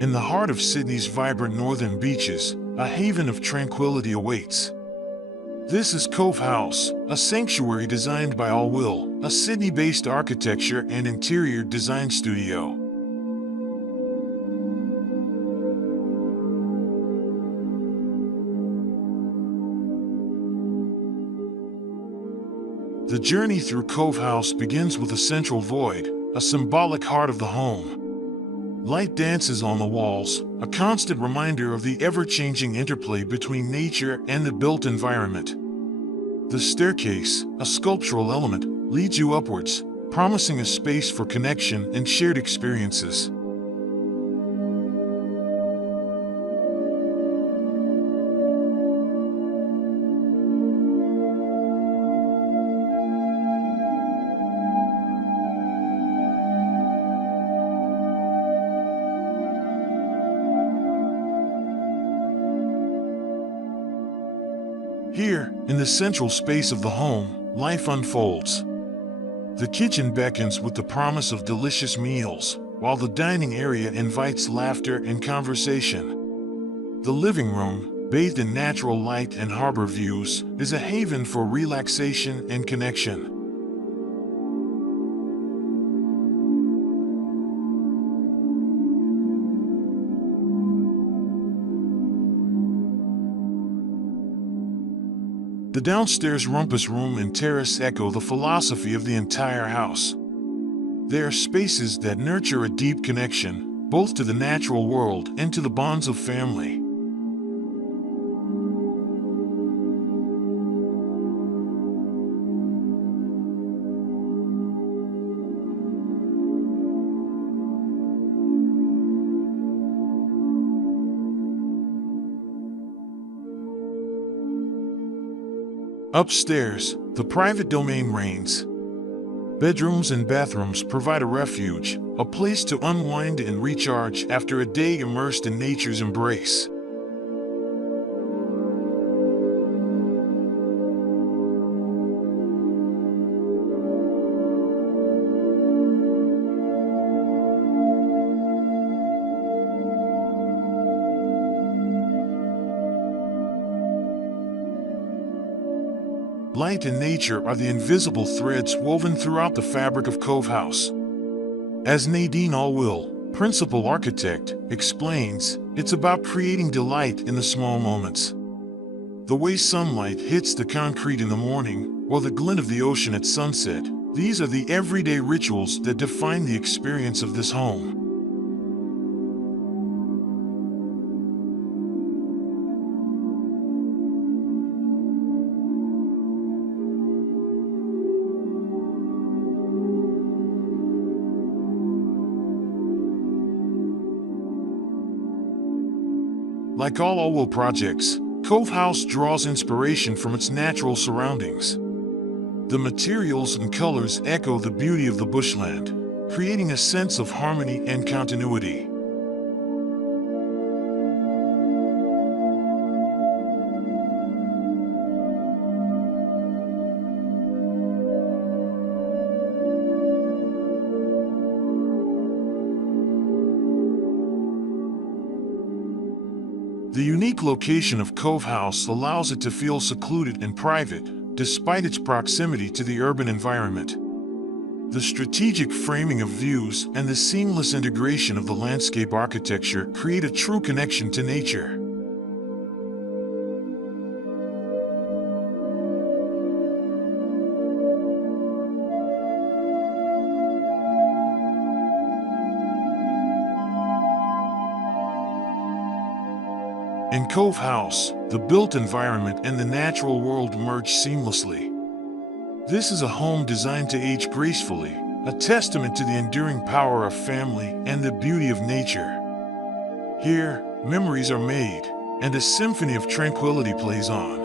In the heart of Sydney's vibrant northern beaches, a haven of tranquility awaits. This is Cove House, a sanctuary designed by Alwill, a Sydney-based architecture and interior design studio. The journey through Cove House begins with a central void, a symbolic heart of the home. Light dances on the walls, a constant reminder of the ever-changing interplay between nature and the built environment. The staircase, a sculptural element, leads you upwards, promising a space for connection and shared experiences. Here, in the central space of the home, life unfolds. The kitchen beckons with the promise of delicious meals, while the dining area invites laughter and conversation. The living room, bathed in natural light and harbor views, is a haven for relaxation and connection. The downstairs rumpus room and terrace echo the philosophy of the entire house. They are spaces that nurture a deep connection, both to the natural world and to the bonds of family. Upstairs, the private domain reigns. Bedrooms and bathrooms provide a refuge, a place to unwind and recharge after a day immersed in nature's embrace. Light and nature are the invisible threads woven throughout the fabric of Cove House. As Nadine Alwill, principal architect, explains, it's about creating delight in the small moments. The way sunlight hits the concrete in the morning, or the glint of the ocean at sunset, these are the everyday rituals that define the experience of this home. Like all Alwill projects, Cove House draws inspiration from its natural surroundings. The materials and colors echo the beauty of the bushland, creating a sense of harmony and continuity. The unique location of Cove House allows it to feel secluded and private, despite its proximity to the urban environment. The strategic framing of views and the seamless integration of the landscape architecture create a true connection to nature. In Cove House, the built environment and the natural world merge seamlessly. This is a home designed to age gracefully, a testament to the enduring power of family and the beauty of nature. Here, memories are made, and a symphony of tranquility plays on.